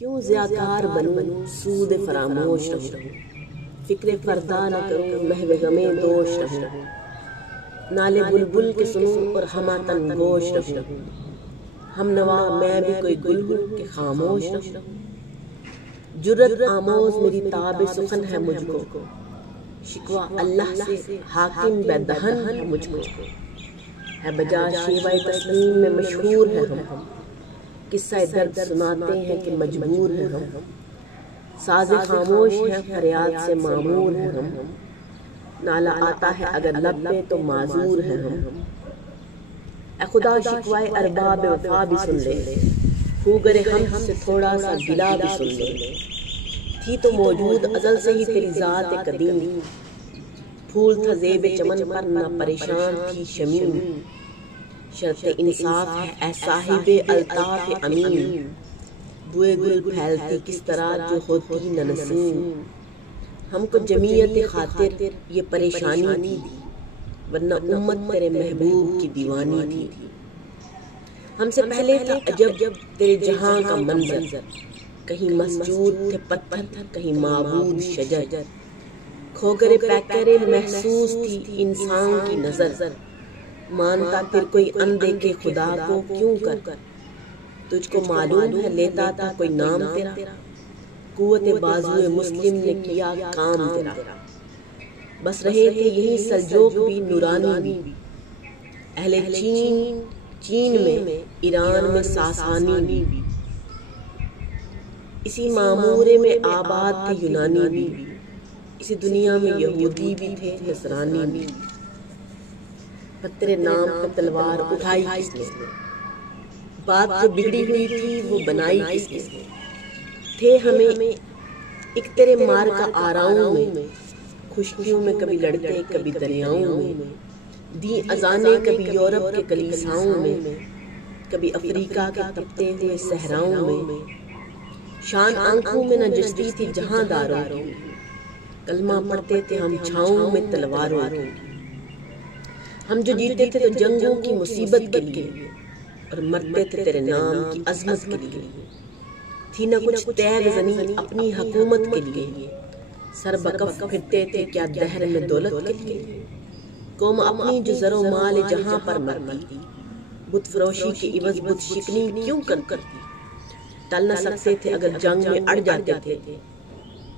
کیوں ضیاکار بنوں سود فراموش رہوں، فکر فردا نہ کروں محو غمِ دوش رہوں، نالے بلبل کے سنوں اور ہمہ گوش رہوں، ہم نوا میں بھی کوئی گل ہوں کہ خاموش رہوں، جرت آموز میری تاب سخن ہے مجھ کو، شکوہ اللہ سے حاکم بے دہن ہے مجھ کو، ہے بجا شیوہ تسلیم میں مشہور ہے ہم، قصہ درد سناتے ہیں کہ مجبور ہیں ہم، ساز خاموش ہے فریاد سے معمور ہیں ہم، نالا آتا ہے اگر لب پہ تو معذور ہیں ہم، اے خدا شکوہ ارباب وفا بھی سن لے، خوگر ہم سے تھوڑا سا گلا بھی سن لے، تھی تو موجود ازل سے ہی تیری ذات قدیم، پھول تھا زیب چمن پر نہ پریشان تھی شمیم، شرط انصاف ہے اے صاحب الطاف امین، بوئے گل پھیلتی کس طرح جو ہوتی نہ نسیم، ہم کو جمعیت خاطر یہ پریشانی تھی، ورنہ امت تیرے محبوب کی دیوانی تھی، ہم سے پہلے تھا عجب تیرے جہاں کا منظر، کہیں مسجود تھے پتھر کہیں معبود شجر، کھوگر پیکر محسوس تھی انسان کی نظر، مانتا پھر کوئی اندیکھے خدا کو کیوں کر، تجھ کو معلوم ہے لیتا تھا کوئی نام تیرا، قوت بازو مسلم نے کیا کام تیرا، بس رہے تھے یہی سلجوق بھی نورانی بھی، اہل چین میں ایران میں ساسانی بھی، اسی معمورے میں آباد تھے یونانی بھی، اسی دنیا میں یہودی بھی تھے نصرانی بھی، پر تیرے نام پہ تلوار اٹھائی کس نے، بات جو بگڑی ہوئی تھی وہ بنائی کس نے، تھے ہمیں ایک تیرے مار کا آراؤں میں، خشکیوں میں کبھی لڑتے کبھی دریاؤں میں، دی اذانیں کبھی یورپ کے کلیساؤں میں، کبھی افریقہ کے تپتے ہوئے صحراؤں میں، شان آنکھوں میں نہ جچتی تھی جہاں داروں کی، کلمہ پڑھتے تھے ہم چھاؤں میں تلواروں کی، ہم جو جیتے تھے تو جنگوں کی مصیبت کے لیے، اور مرتے تھے تیرے نام کی عظمت کے لیے، تھی نہ کچھ تیغ زنی اپنی حکومت کے لیے، سر بکف پھرتے تھے کیا دہر میں دولت کے لیے، قوم اپنی جو زر و مال جہاں پر مرتی، بت فروشی کے عوض بت شکنی کیوں کرتی، ٹل نہ سکتے تھے اگر جنگ میں اڑ جاتے تھے،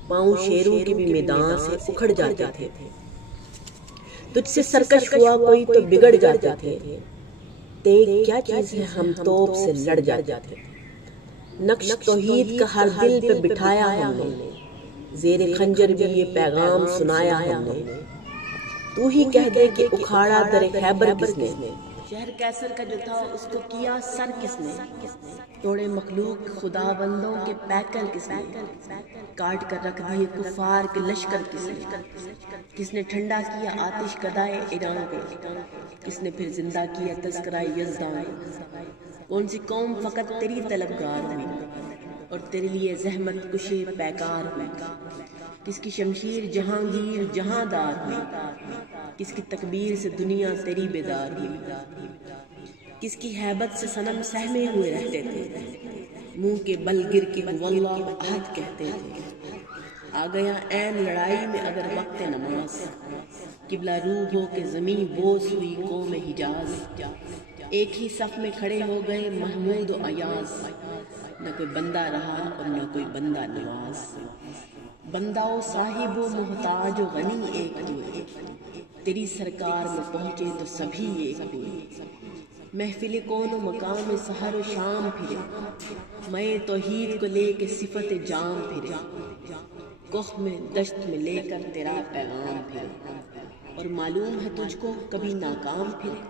پاؤں شیروں کے بھی میدان سے اکھڑ جاتے تھے، تجھ سے سرکش ہوا کوئی تو بگڑ جاتے تھے، تیغ کیا چیز ہے ہم توپ سے لڑ جاتے تھے، نقش توحید کا ہر دل پہ بٹھایا ہم نے، زیر خنجر بھی یہ پیغام سنایا ہم نے، تو ہی کہہ دے کہ اکھاڑا در خیبر کس نے، شہر کیسر کا جو تھا اس کو کیا سر کس نے، توڑے مخلوق خدا بندوں کے پیکر کس نے، کاٹ کر رکھ دیے کفار کے لشکر کس نے ٹھنڈا کیا آتش کدائے ایران کو، کس نے پھر زندہ کیا تذکرہ یزدان کو، کون سی قوم فقط تیری طلبگار ہوئی اور تیرے لیے زحمت کشے پیکار ہوئی، کس کی شمشیر جہانگیر جہاں دار ہوئی، کس کی تکبیر سے دنیا تیری بیدار ہوئی، کس کی ہیبت سے صنم سہمے ہوئے رہتے تھے، منہ کے بل گر کے واللہ احد کہتے تھے، آ گیا عین لڑائی میں اگر وقت نماز، قبلہ روح ہو کے زمین بوس ہوئی قوم حجاز، ایک ہی صف میں کھڑے ہو گئے محمود و ایاز، نہ کوئی بندہ رہا اور نہ کوئی بندہ نواز، بندہ و صاحب و محتاج و غنی ایک ہوئے، تیری سرکار میں پہنچے تو سبھی ایک ہوئے، محفل کون و مقام سحر و شام پھرے، میں توحید کو لے کے صفت جام پھرے، کوہ میں دشت میں لے کر تیرا پیغام پھرے، اور معلوم ہے تجھ کو کبھی ناکام پھرے،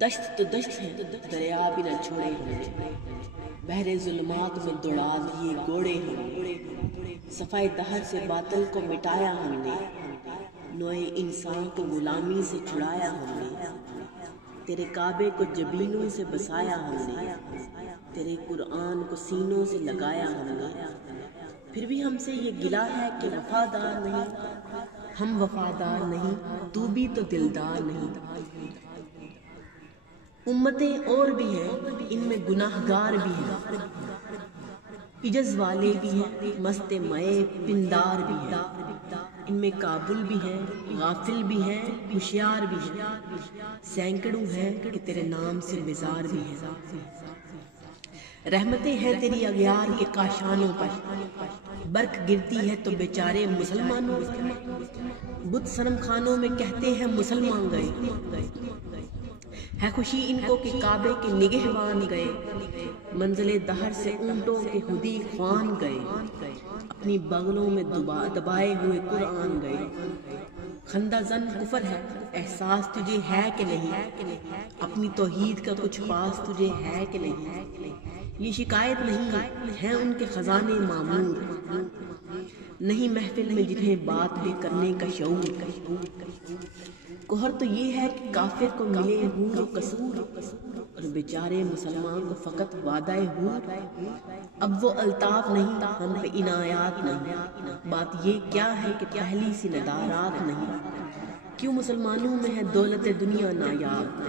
دشت تو دشت ہے دریا بھی نہ چھوڑے ہم نے، بحر ظلمات میں دوڑا دیے گوڑے ہم نے، صفائے دہر سے باطل کو مٹایا ہم نے، نوع انسان کو غلامی سے چھڑایا ہم نے، تیرے کعبے کو جبینوں سے بسایا ہم نے، تیرے قرآن کو سینوں سے لگایا ہم نے، پھر بھی ہم سے یہ گلہ ہے کہ وفادار نہیں، ہم وفادار نہیں تو بھی تو دلدار نہیں، امتیں اور بھی ہیں ان میں گناہگار بھی ہیں، عجز والے بھی ہیں، مست مئے پندار بھی ہیں، ان میں کابل بھی ہیں، غافل بھی ہیں، ہوشیار بھی ہیں، سینکڑوں ہیں کہ تیرے نام سے بیزار بھی ہیں۔ رحمتیں ہیں تیری اغیار کے کاشانوں پر، برق گرتی ہے تو بیچارے مسلمانوں پر، بت صنم خانوں میں کہتے ہیں مسلمان گئے، ہے خوشی ان کو کہ کعبے کے نگہبان گئے، منزل دہر سے اونٹوں کے ہدی خوان گئے، اپنی بغلوں میں دبائے ہوئے قرآن گئے۔ خندہ زن کفر ہے، احساس تجھے ہے کہ نہیں، اپنی توحید کا کچھ پاس تجھے ہے کہ نہیں، یہ شکایت نہیں ہے ان کے خزانے معمور، نہیں محفل میں جنہیں بات بھی کرنے کا شعور۔ کوہر تو یہ ہے کہ کافر کو ملے حور و قصور، اور بیچارے مسلمان کو فقط وعدہ حور۔ اب وہ الطاف نہیں، ہم پہ عنایات نہیں، بات یہ کیا ہے کہ پہلی سی ندارات نہیں، کیوں مسلمانوں میں ہے دولت دنیا نایاب،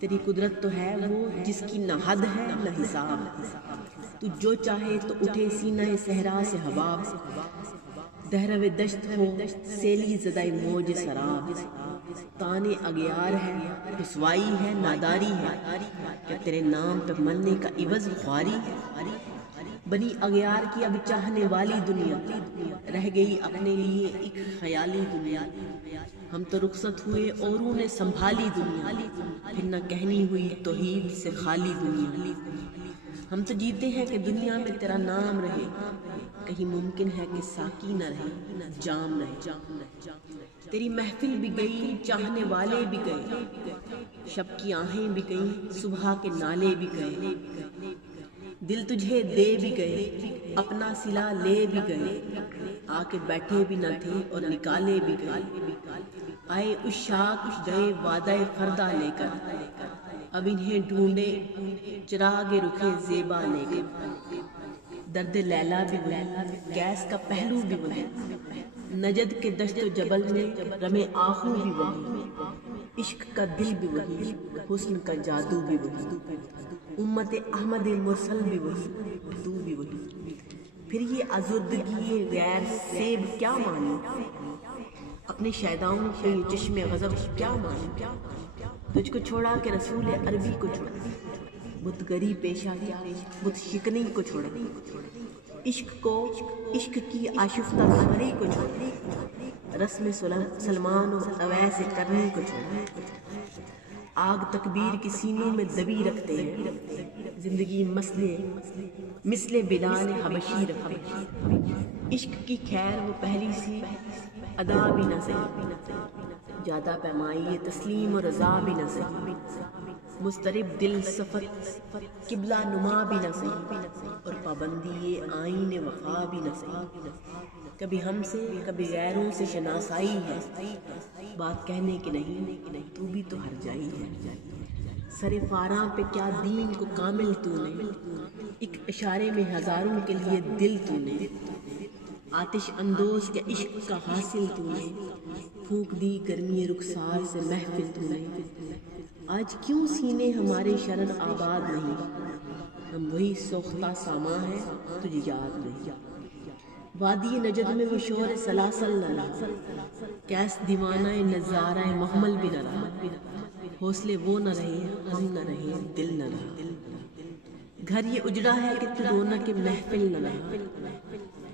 تیری قدرت تو ہے وہ جس کی نہ حد ہے نہ حساب، تو جو چاہے تو اٹھے سینہ صحرا سے حباب، دہرو دشت ہو سیلی زدہ موج سراب، تانے اغیار ہے، رسوائی ہے، ناداری ہے، کہ تیرے نام پہ مرنے کا عوض خواری ہے، بنی اغیار کی اب چاہنے والی دنیا، رہ گئی اپنے لیے ایک خیالی دنیا، ہم تو رخصت ہوئے اوروں نے سنبھالی دنیا، پھر نہ کہنی ہوئی توحید سے خالی دنیا، ہم تو جیتے ہیں کہ دنیا میں تیرا نام رہے، کہیں ممکن ہے کہ ساقی نہ رہے، جام رہے، تیری محفل بھی گئی، چاہنے والے بھی گئے، شب کی آہیں بھی گئیں، صبح کے نالے بھی گئے، دل تجھے دے بھی گئے، اپنا صلہ لے بھی گئے، آ کے بیٹھے بھی نہ تھے اور نکالے بھی گئے، آئے عشاق گئے وعدہ فردہ لے کر، اب انہیں ڈھونڈے چراغ رخ زیبا لے کر، درد لیلا بھی وہی، گیس کا پہلو بھی وہی، نجد کے دشت و جبل میں رمے آہو بھی وہی، عشق کا دل بھی وہی، حسن کا جادو بھی وہی، امت احمد مرسل بھی وہی، تو بھی وہی، پھر یہ آزردگی غیر سیب کیا مانی، اپنے شیداؤں پہ یہ چشم غضب کیا مانی، تجھ کو چھوڑا کہ رسول عربی کو چھوڑا، بت گری پیشہ کیا بت شکنی کو چھوڑا، عشق کی آشفتہ سوری کو چھوڑا، رسم سلمان و اویس کرنی کو چھوڑا، آگ تکبیر کے سینوں میں دبی رکھتے ہیں، زندگی مثل بلال حبشی رکھتے ہیں، عشق کی خیر وہ پہلی سی ادا بھی نہ سہی، زیادہ پیمائی تسلیم و رضا بھی نہ سہی، مضطرب دل صفت قبلہ نما بھی نہ سہی، اور پابندی آئین وفا بھی نہ سہی، کبھی ہم سے کبھی غیروں سے شناسائی ہے، بات کہنے کی نہیں، تو بھی تو ہر جائی ہے، سر فاراں پہ کیا دین کو کامل تو نے، ایک اشارے میں ہزاروں کے لیے دل تو نے، آتش اندوز کے عشق کا حاصل تو نے، پھونک دی گرمی رخسار سے محفل تو نے، آج کیوں سینے ہمارے شرن آباد نہیں، ہم وہی سوختہ ساما ہیں تجھے یاد نہیں، وادی نجد میں وہ شور سلاسل نہ رہا، کیس دیوانہ نظارہ محمل بھی نہ رہا، حوصلے وہ نہ رہے، ہم نہ رہے، دل نہ رہا، گھر یہ اجڑا ہے کہ تو رونق محفل نہ رہا،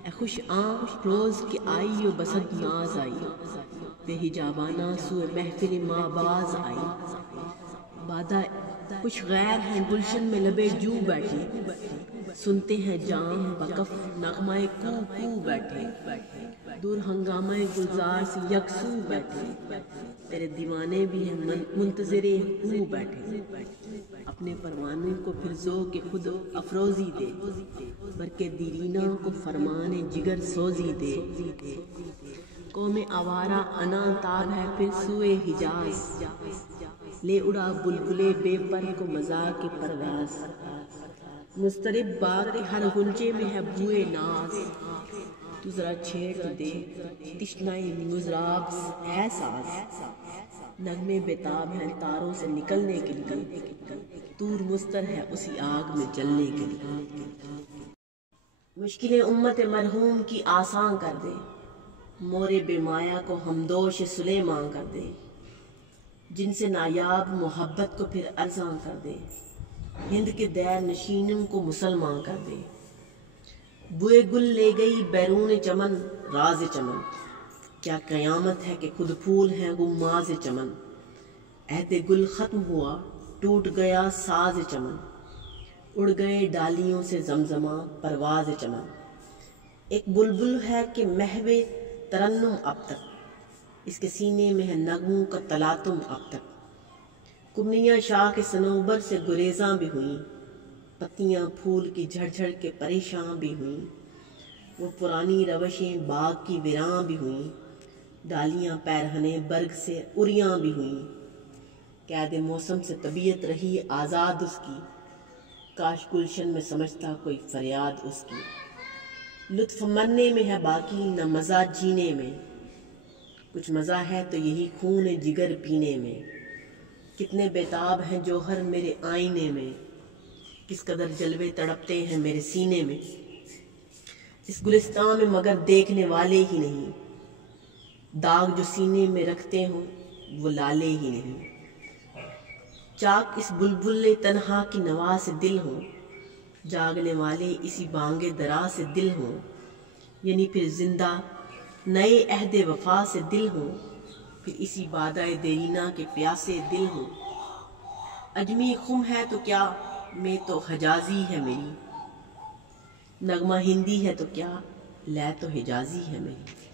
اے خوش آنکھ روز کے آئی و بسد ناز آئی، بے حجابانہ سوئے محفل ماں باز آئی، بادہ کچھ غیر ہیں گلشن میں لبے جو بیٹھے، سنتے ہیں جام بکف نغمہ کو کو بیٹھے، دور ہنگامہ گلزار سے یکسو بیٹھے، تیرے دیوانے بھی ہیں منتظر ہو بیٹھے، اپنے پروانے کو پھر ذوق خود افروزی دے، برکے دیرینہ کو فرمان جگر سوزی دے، قوم آوارہ انا تاب ہے پھر سوئے حجاز، لے اڑا بلبلے بے پر کو مذاق پرواز، مضطرب باغ کے ہر غنچے میں ہے بوئے ناز، تو ذرا چھیڑ تو دے تشنائے مضراب ہے ساز، نغمے بیتاب ہیں تاروں سے نکلنے کے لیے، تور مستر ہے اسی آگ میں جلنے کے لیے۔ مشکلیں امت مرحوم کی آسان کر دے، مورے بے مایا کو ہمدوش سلیمان کر دے، جن سے نایاب محبت کو پھر ارزاں کر دے، ہند کے دیر نشینوں کو مسلمان کر دے۔ بوئے گل لے گئی بیرون چمن راز چمن، کیا قیامت ہے کہ خود پھول ہیں غماز چمن۔ عہد گل ختم ہوا ٹوٹ گیا ساز چمن، اڑ گئے ڈالیوں سے زمزمہ پرواز چمن۔ ایک بلبل ہے کہ محو ترنم اب تک، اس کے سینے میں ہے نغموں کا تلاطم اب تک۔ کمنیاں شاخ صنوبر سے گریزاں بھی ہوئیں، پتیاں پھول کی جھڑ جھڑ کے پریشاں بھی ہوئیں۔ وہ پرانی روشیں باغ کی ویراں بھی ہوئیں، ڈالیاں پیرہنے برگ سے اریاں بھی ہوئیں۔ قید موسم سے طبیعت رہی آزاد اس کی، کاش گلشن میں سمجھتا کوئی فریاد اس کی۔ لطف مرنے میں ہے باقی نہ مزہ جینے میں، کچھ مزہ ہے تو یہی خون جگر پینے میں۔ کتنے بیتاب ہیں جوہر میرے آئینے میں، کس قدر جلوے تڑپتے ہیں میرے سینے میں۔ اس گلستان میں مگر دیکھنے والے ہی نہیں، داغ جو سینے میں رکھتے ہوں وہ لالے ہی نہیں۔ چاک اس بلبل تنہا کی نوا سے دل ہوں، جاگنے والے اسی بانگ درا سے دل ہوں۔ یعنی پھر زندہ نئے عہد وفا سے دل ہوں، پھر اسی بادہ دیرینہ کے پیاسے دل ہوں۔ اجمی خم ہے تو کیا میں تو حجازی ہے میری، نغمہ ہندی ہے تو کیا لے تو حجازی ہے میری۔